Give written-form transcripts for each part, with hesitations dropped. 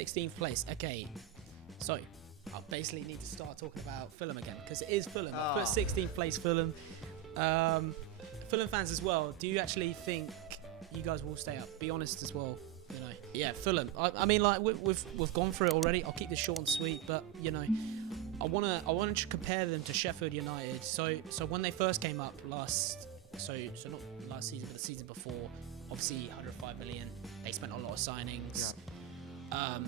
16th place. Okay, so I basically need to start talking about Fulham again because it is Fulham. I put 16th place Fulham. Fulham fans as well. Do you actually think you guys will stay up? Be honest as well. You know, yeah, Fulham. I mean, like we've gone through it already. I'll keep this short and sweet, but you know, I wanna compare them to Sheffield United. So when they first came up so not last season, but the season before, obviously 105 million. They spent a lot of signings. Yeah.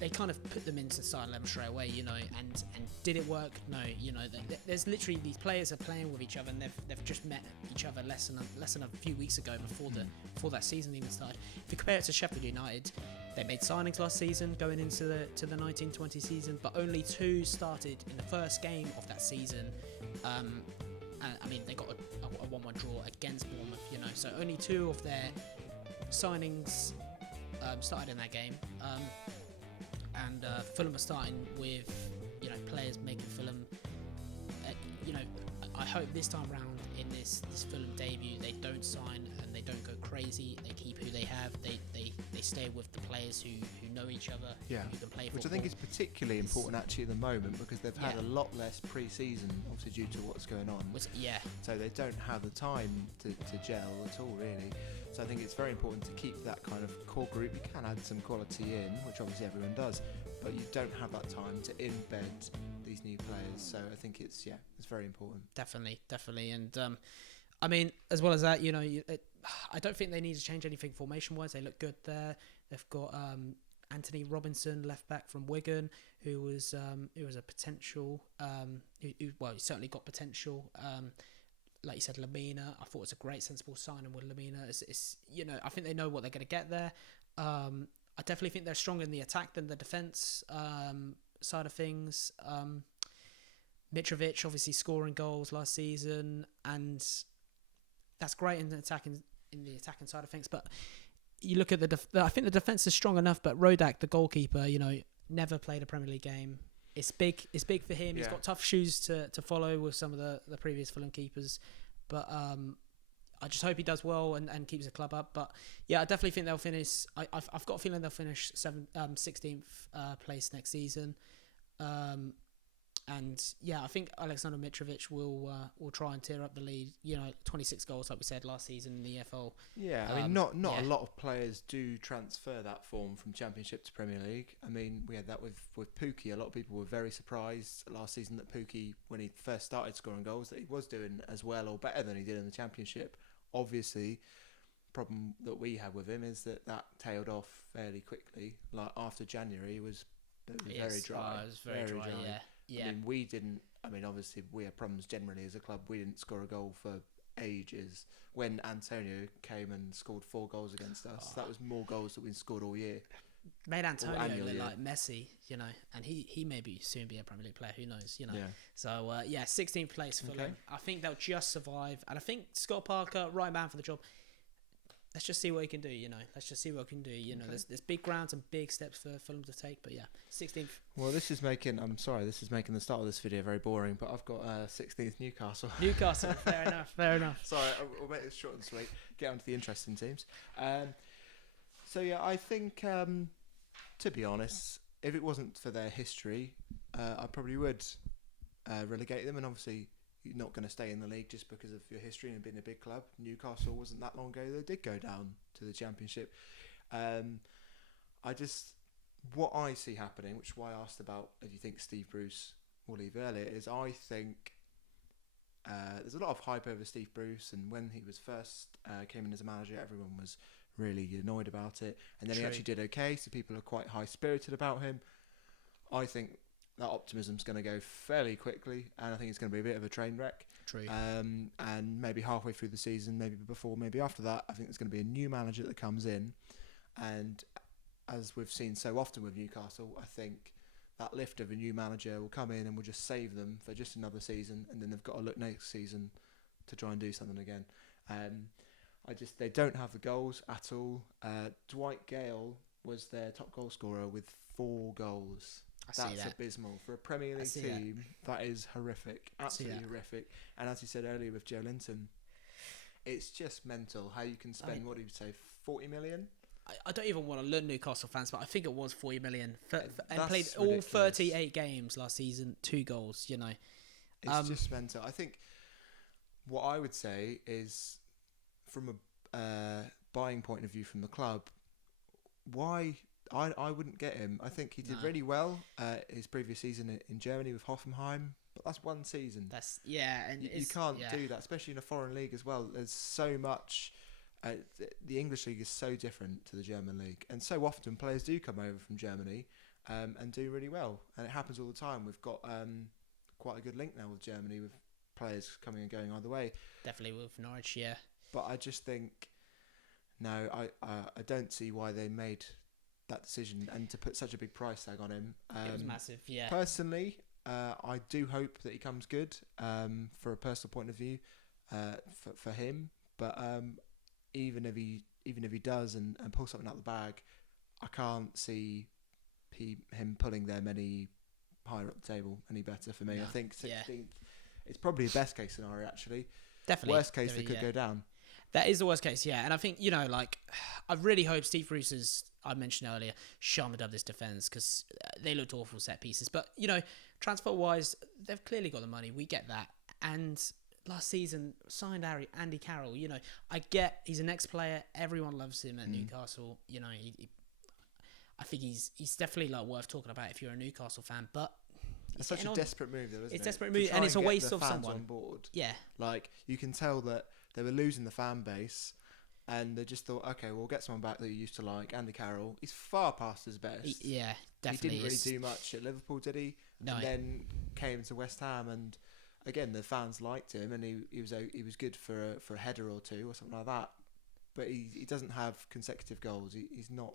They kind of put them into the starting 11 straight away, you know, and did it work? No, you know, there's literally these players are playing with each other, and they've just met each other less than a few weeks ago before that season even started. If you compare it to Sheffield United, they made signings last season going into the 1920 season, but only 2 started in the first game of that season. And I mean, they got a 1-1 draw against Bournemouth, you know, so only 2 of their signings started in that game. And Fulham are starting with, you know, players making Fulham, you know, I hope this time round in this Fulham debut they don't sign and they don't go crazy. They keep who they have. They stay with the players who know each other, who can play football. Which I think is particularly important actually at the moment because they've had a lot less pre-season, obviously due to what's going on. So they don't have the time to gel at all, really. So I think it's very important to keep that kind of core group. You can add some quality in, which obviously everyone does, but you don't have that time to embed these new players. So I think it's very important. Definitely. And I mean, as well as that, you know, I don't think they need to change anything formation-wise. They look good there. They've got Anthony Robinson, left back from Wigan, who was a potential. He certainly got potential. Like you said, Lamina. I thought it's a great, sensible signing with Lamina. It's you know, I think they know what they're going to get there. I definitely think they're stronger in the attack than the defence side of things. Mitrovic obviously scoring goals last season, and that's great in the attacking side of things. But you look at I think the defence is strong enough. But Rodak, the goalkeeper, you know, never played a Premier League game. It's big for him. He's got tough shoes to follow with some of the previous Fulham keepers. But I just hope he does well and keeps the club up. But yeah, I definitely think they'll finish. I've got a feeling they'll finish 16th place next season. And yeah, I think Alexander Mitrovic will try and tear up the lead. You know, 26 goals, like we said last season in the EFL. Yeah, I mean, not a lot of players do transfer that form from Championship to Premier League. I mean, we had that with Pukki. A lot of people were very surprised last season that Pukki, when he first started scoring goals, that he was doing as well or better than he did in the Championship. Obviously, problem that we had with him is that tailed off fairly quickly. Like after January, it was very dry. It was very dry. Yeah. I mean, obviously, we had problems generally as a club. We didn't score a goal for ages. When Antonio came and scored 4 goals against us, that was more goals that we'd scored all year. Made Antonio look like Messi, you know, and he may soon be a Premier League player. Who knows, you know? Yeah. So 16th place for them. I think they'll just survive, and I think Scott Parker, right man for the job. Let's just see what he can do, you know. You know, there's big grounds and big steps for Fulham to take, but yeah, 16th. Well, this is making the start of this video very boring, but I've got 16th Newcastle. Fair enough. Sorry, we'll make this short and sweet. Get on to the interesting teams. So yeah, I think, to be honest, if it wasn't for their history, I probably would relegate them, and obviously you're not going to stay in the league just because of your history and being a big club. Newcastle wasn't that long ago. They did go down to the Championship. What I see happening, which is why I asked about if you think Steve Bruce will leave earlier, is I think there's a lot of hype over Steve Bruce, and when he was first came in as a manager, everyone was really annoyed about it. And then he actually did okay, so people are quite high-spirited about him. I think that optimism's going to go fairly quickly, and I think it's going to be a bit of a train wreck. True. And maybe halfway through the season, maybe before, maybe after that, I think there's going to be a new manager that comes in. And as we've seen so often with Newcastle, I think that lift of a new manager will come in and will just save them for just another season, and then they've got to look next season to try and do something again. They don't have the goals at all. Dwight Gale was their top goal scorer with 4 goals. That's abysmal for a Premier League team. That is horrific, absolutely horrific. And as you said earlier with Joe Linton, it's just mental how you can spend, what do you say, 40 million I don't even want to learn Newcastle fans, but I think it was 40 million and That's played all ridiculous. 38 games last season, 2 goals. It's just mental. I think what I would say is, from a buying point of view from the club, why I wouldn't get him. I think he did really well his previous season in Germany with Hoffenheim, but that's one season. And you can't do that, especially in a foreign league as well. There's so much. The English league is so different to the German league, and so often players do come over from Germany and do really well, and it happens all the time. We've got quite a good link now with Germany, with players coming and going either way. Definitely with Norwich, yeah. But I just think, no, I don't see why they made that decision and to put such a big price tag on him. It was massive, yeah. Personally, I do hope that he comes good for a personal point of view for him. But even if he does and pulls something out of the bag, I can't see him pulling them any higher up the table any better for me. No. I think 16th it's probably the best case scenario, actually. Definitely. Worst case, they could go down. That is the worst case, yeah. And I think, I really hope Steve Bruce's, I mentioned earlier, sharpened up this defence, because they looked awful set pieces. But, transfer-wise, they've clearly got the money. We get that. And last season, signed Andy Carroll. I get he's an ex-player. Everyone loves him at Newcastle. I think he's definitely worth talking about if you're a Newcastle fan. But it's such a desperate move, though, isn't it? It's a desperate move, and it's a waste of someone on board. Yeah, you can tell that they were losing the fan base, and they just thought, okay, we'll get someone back that you used to like. Andy Carroll, he's far past his best. Yeah, definitely. He didn't really do much at Liverpool, did he? No. And then came to West Ham, and again the fans liked him, and he was good for a header or two or something like that. But he doesn't have consecutive goals. He's not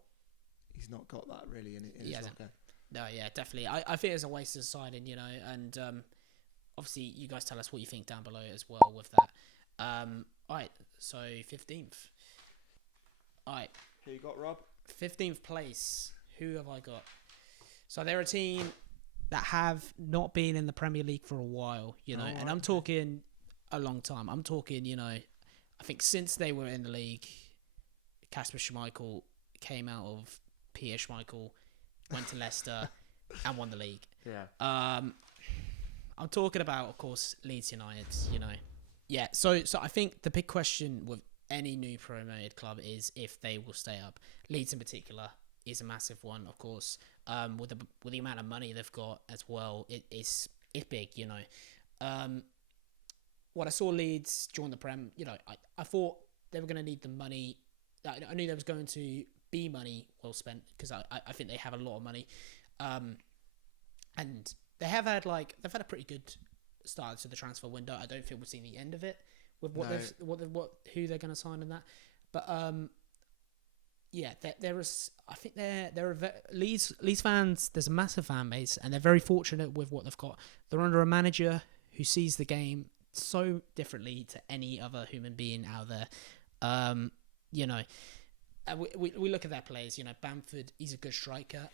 got that really in his locker. No, yeah, definitely. I think it's a waste of signing, and obviously you guys tell us what you think down below as well with that. Alright, so 15th. Alright. Who you got, Rob? 15th place. Who have I got? So they're a team that have not been in the Premier League for a while, and I'm talking a long time. I'm talking, I think since they were in the league, Kasper Schmeichel came out of Peter Schmeichel, went to Leicester and won the league. Yeah. I'm talking about, of course, Leeds United, Yeah, so I think the big question with any new promoted club is if they will stay up. Leeds in particular is a massive one, of course. With the amount of money they've got as well, it's big, When I saw Leeds join the Prem, I thought they were going to need the money. I knew there was going to be money well spent, because I think they have a lot of money, and they have had a pretty good start to the transfer window. I don't think we've seen the end of it with who they're going to sign and that, but there is. I think Leeds fans. There's a massive fan base, and they're very fortunate with what they've got. They're under a manager who sees the game so differently to any other human being out there. We look at their players. Bamford, he's a good striker.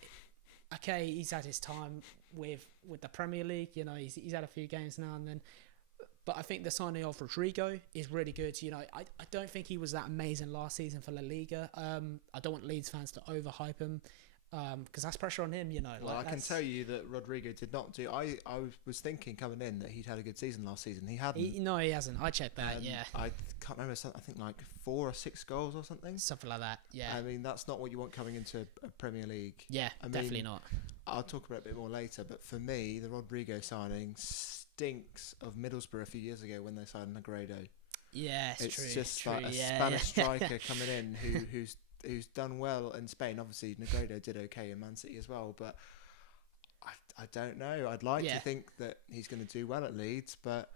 Okay, he's had his time with the Premier League. He's had a few games now and then. But I think the signing of Rodrigo is really good. I don't think he was that amazing last season for La Liga. I don't want Leeds fans to overhype him, because that's pressure on him. Well, I can tell you that Rodrigo did not do. I was thinking coming in that he'd had a good season last season. He hadn't. No, he hasn't. I checked that. Yeah. I can't remember. I think 4 or 6 goals or something. Something like that. Yeah. I mean, that's not what you want coming into a Premier League. Yeah, definitely not. I'll talk about it a bit more later. But for me, the Rodrigo signing stinks of Middlesbrough a few years ago when they signed Negredo. Yeah, it's true. It's just true. like a Spanish striker coming in who's done well in Spain. Obviously, Negredo did okay in Man City as well, but I don't know. I'd like to think that he's going to do well at Leeds, but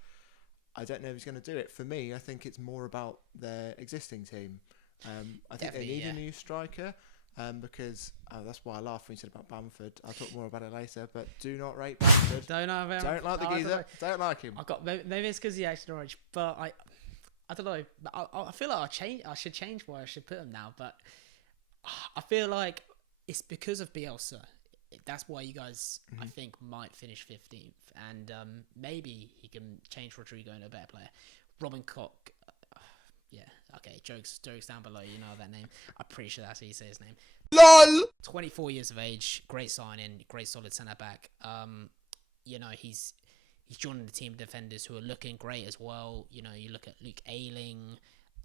I don't know if he's going to do it. For me, I think it's more about their existing team. I think they need a new striker, because that's why I laughed when you said about Bamford. I'll talk more about it later, but do not rate Bamford. Don't like the geezer. Don't like him. Maybe it's because he actually orange, but I don't know. I feel like I should change where I should put him now, but I feel like it's because of Bielsa. That's why you guys, I think, might finish 15th, and maybe he can change Rodrigo into a better player. Robin Koch, Yeah. Okay. Jokes down below. You know that name. I'm pretty sure that's how you say his name. LOL. 24 years of age. Great signing. Great solid centre back. You know he's joining the team of defenders who are looking great as well. You know, you look at Luke Ayling.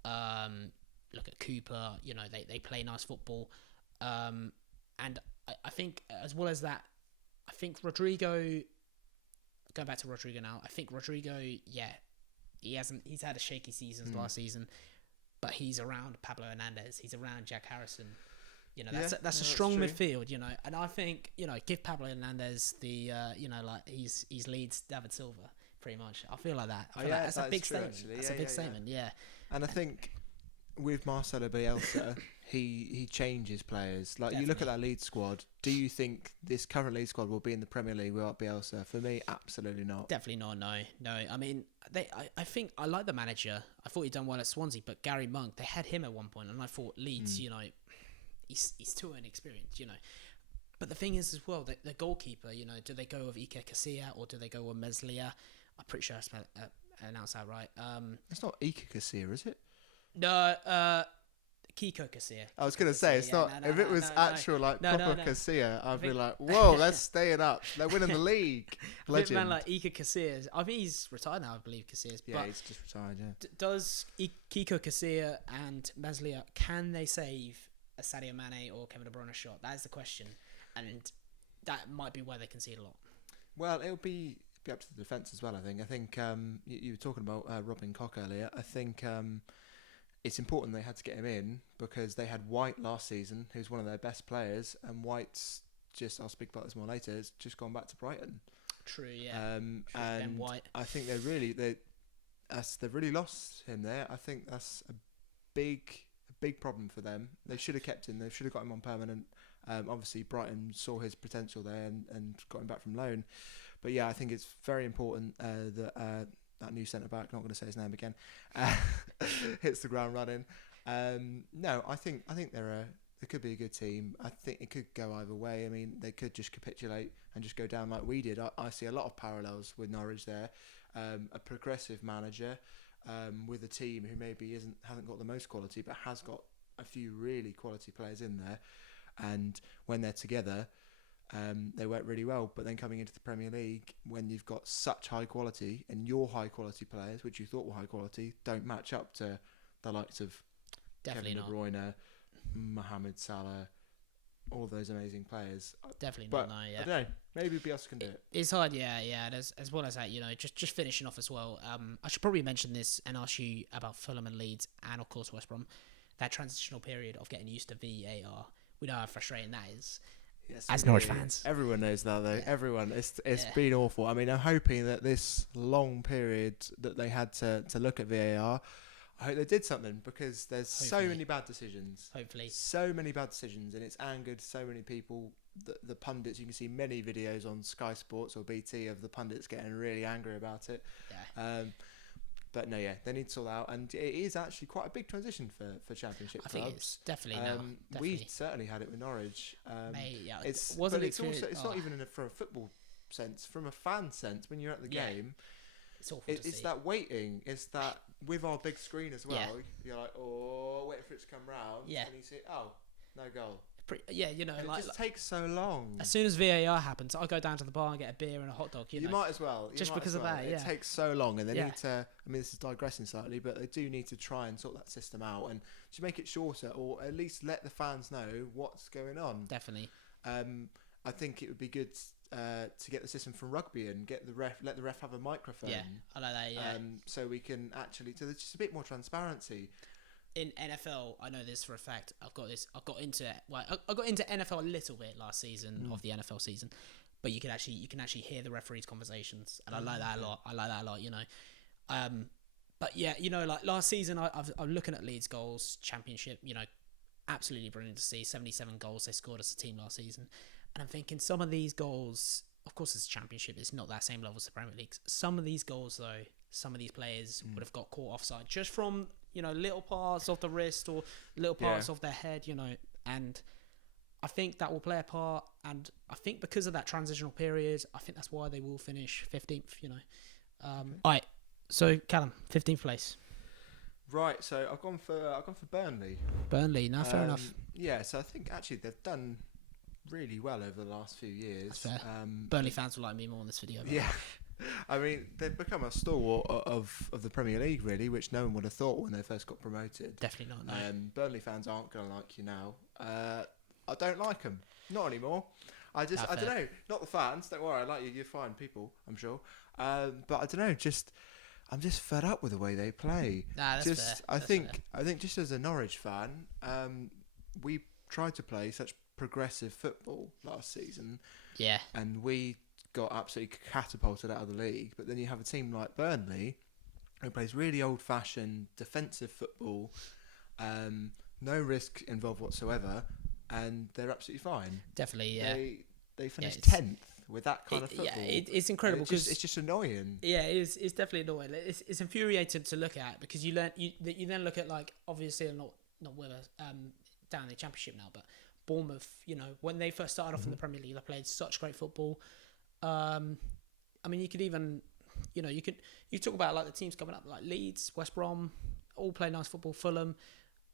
Look at Cooper. You know they play nice football. And I think as well as that, I think Rodrigo. Going back to Rodrigo now, I think Rodrigo, he's had a shaky season last season, but he's around Pablo Hernandez, he's around Jack Harrison. You know, that's a strong midfield, you know, and I think, you know, give Pablo Hernandez the, you know, like he's Leeds David Silva, pretty much. I feel like that. That's a big statement. That's a big statement, yeah. And I think with Marcelo Bielsa, he changes players. Like, you look at that Leeds squad, do you think this current Leeds squad will be in the Premier League without Bielsa? For me, absolutely not. Definitely not, no. I mean, I think I like the manager. I thought he'd done well at Swansea, but Gary Monk, they had him at one point, and I thought Leeds, you know, he's too inexperienced, you know. But the thing is as well, the goalkeeper, you know, do they go with Iker Casillas or do they go with Meslier? I'm pretty sure I announced that right. It's not Iker Casillas, is it? No, Kiko Casillas. I was going to say, it's not. If it was proper Casillas, I'd be like, whoa, that's staying up. They're winning the league. Legend. Man like Iker Casillas. I think he's retired now, I believe, Casillas. Yeah, but he's just retired, yeah. Does Kiko Casillas and Meslier, can they save a Sadio Mane or Kevin De Bruyne shot? That is the question. And that might be where they concede a lot. Well, it'll be up to the defence as well, I think. I think you were talking about Robin Koch earlier. I think it's important they had to get him in because they had White last season, who's one of their best players, and White's just, I'll speak about this more later, has just gone back to Brighton. True, yeah. And White. I think they've really lost him there. I think that's a big problem for them. They should have kept him. They should have got him on permanent. Obviously, Brighton saw his potential there and got him back from loan. But yeah, I think it's very important that new centre back, not going to say his name again, hits the ground running. No, I think they could be a good team. I think it could go either way. I mean, they could just capitulate and just go down like we did. I see a lot of parallels with Norwich there. A progressive manager with a team who maybe hasn't got the most quality, but has got a few really quality players in there. And when they're together, they work really well. But then coming into the Premier League, when you've got such high quality and your high quality players, which you thought were high quality, don't match up to the likes of Kevin De Bruyne, Mohamed Salah, all those amazing players. Definitely but not. No, yeah. I don't know. Maybe Bielsa can do it. It's hard, yeah. And as well as that, you know, just finishing off as well. I should probably mention this and ask you about Fulham and Leeds, and of course West Brom. That transitional period of getting used to VAR. We know how frustrating that is. Yes, as Norwich fans. Everyone knows that, though. Yeah. Everyone. It's been awful. I mean, I'm hoping that this long period that they had to look at VAR, I hope they did something, because there's so many bad decisions. Hopefully. So many bad decisions, and it's angered so many people. The pundits, you can see many videos on Sky Sports or BT of the pundits getting really angry about it. Yeah. But no, yeah, they need to sort out, and it is actually quite a big transition for Championship clubs. I think it's definitely now. We certainly had it with Norwich. Yeah, it's not even from a football sense, from a fan sense. When you're at the game, it's awful. It's that waiting. It's that with our big screen as well. Yeah. You're like, waiting for it to come round. Yeah. And you see, no goal. You know, it just takes so long. As soon as VAR happens, I'll go down to the bar and get a beer and a hot dog. You might as well. Just because of that, yeah. It takes so long, and they need to. I mean, this is digressing slightly, but they do need to try and sort that system out and just make it shorter, or at least let the fans know what's going on. Definitely. I think it would be good to get the system from rugby and let the ref have a microphone. Yeah, I like that. Yeah. So we can actually, so there's just a bit more transparency. In NFL, I know this for a fact. I got into NFL a little bit last season of the NFL season, but you can actually hear the referees' conversations, and I like that a lot. You know, but yeah, you know, like last season, I'm looking at Leeds goals, Championship. You know, absolutely brilliant to see 77 goals they scored as a team last season, and I'm thinking some of these goals, of course, it's a Championship. It's not that same level as the Premier League. Some of these goals, though, some of these players would have got caught offside just from, you know, little parts of the wrist or little parts of their head, you know, and I think that will play a part, and I think because of that transitional period, I think that's why they will finish 15th, you know. All right, so Callum, 15th place. Right, so I've gone for Burnley. Burnley, no, fair enough. Yeah, so I think actually they've done really well over the last few years. That's fair. Burnley fans will like me more in this video. Yeah, I mean they've become a stalwart of the Premier League, really, which no one would have thought when they first got promoted. Definitely not. No. Burnley fans aren't going to like you now. I don't like them, not anymore. I don't know, not the fans. Don't worry, I like you. You're fine people, I'm sure. But I don't know, I'm just fed up with the way they play. Nah, that's fair. I think just as a Norwich fan, we tried to play such progressive football last season. Yeah. And we got absolutely catapulted out of the league. But then you have a team like Burnley who plays really old-fashioned defensive football, no risk involved whatsoever, and they're absolutely fine. Definitely, yeah. They finished 10th. With that kind of football, yeah, it's incredible because it's just annoying. Yeah, it's definitely annoying. It's infuriating to look at because you then look at, like, obviously not with us down in the Championship now, but Bournemouth. You know, when they first started off in the Premier League, they played such great football. I mean, you could even, you talk about like the teams coming up like Leeds, West Brom, all play nice football. Fulham,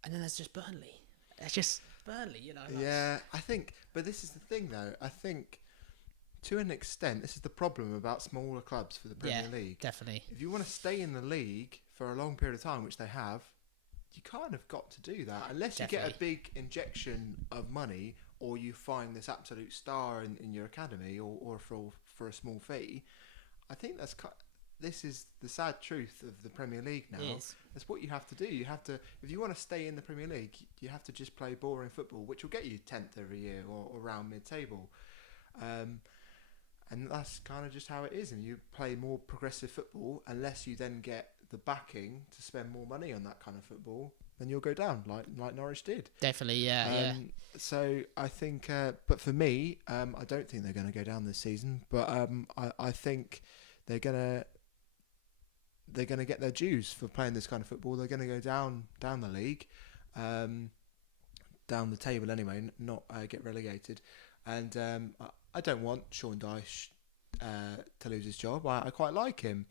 and then there's just Burnley. It's just Burnley, you know. Yeah, I think, but this is the thing though. I think, to an extent, this is the problem about smaller clubs for the Premier League. Definitely. If you want to stay in the league for a long period of time, which they have, you kind of got to do that. Unless you get a big injection of money or you find this absolute star in your academy or for a small fee. I think this is the sad truth of the Premier League now. That's what you have to do. You have to, if you want to stay in the Premier League, you have to just play boring football, which will get you 10th every year or around mid-table. And that's kind of just how it is. And you play more progressive football, unless you then get the backing to spend more money on that kind of football, then you'll go down like Norwich did. Definitely, yeah. So I think, but for me, I don't think they're going to go down this season. But I think they're gonna get their dues for playing this kind of football. They're going to go down the league, down the table anyway, not get relegated. And I don't want Sean Dyche to lose his job. I quite like him.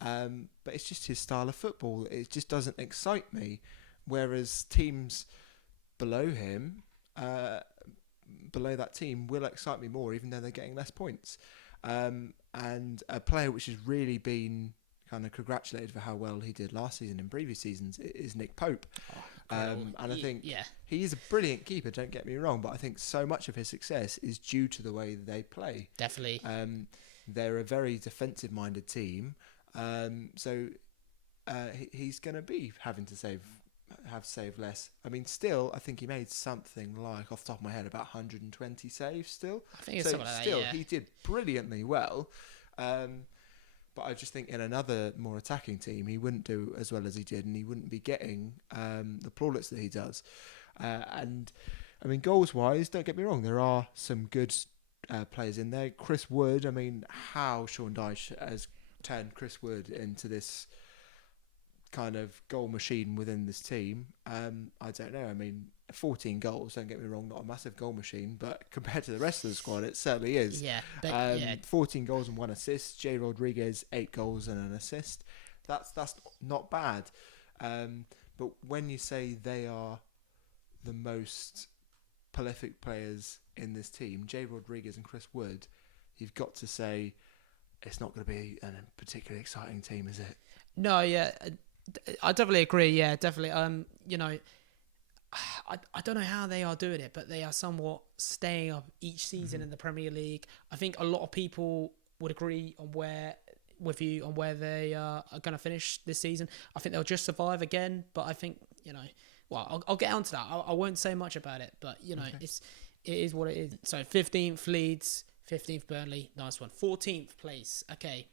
But it's just his style of football. It just doesn't excite me. Whereas teams below him, below that team, will excite me more, even though they're getting less points. And a player which has really been kind of congratulated for how well he did last season and previous seasons is Nick Pope. And I think he is a brilliant keeper, don't get me wrong, but I think so much of his success is due to the way they play. Definitely. They're a very defensive-minded team, so he's going to be having to save less. I mean, still, I think he made something like, off the top of my head, about 120 saves still. I think it's something like that, yeah. He did brilliantly well. But I just think in another more attacking team, he wouldn't do as well as he did, and he wouldn't be getting the plaudits that he does. And I mean, goals-wise, don't get me wrong, there are some good players in there. Chris Wood, I mean, how Sean Dyche has turned Chris Wood into this kind of goal machine within this team, I don't know. I mean, 14 goals, don't get me wrong, not a massive goal machine, but compared to the rest of the squad, it certainly is. 14 goals and 1 assist. Jay Rodriguez, 8 goals and an assist. That's not bad. But when you say they are the most prolific players in this team, Jay Rodriguez and Chris Wood, you've got to say it's not going to be a particularly exciting team, is it? No, yeah, I definitely agree. Yeah, definitely. I don't know how they are doing it, but they are somewhat staying up each season in the Premier League. I think a lot of people would agree with you on where they are going to finish this season. I think they'll just survive again, but I think, well, I'll get onto that. I won't say much about it, but it is what it is. So 15th Leeds, 15th Burnley, nice one. 14th place, okay.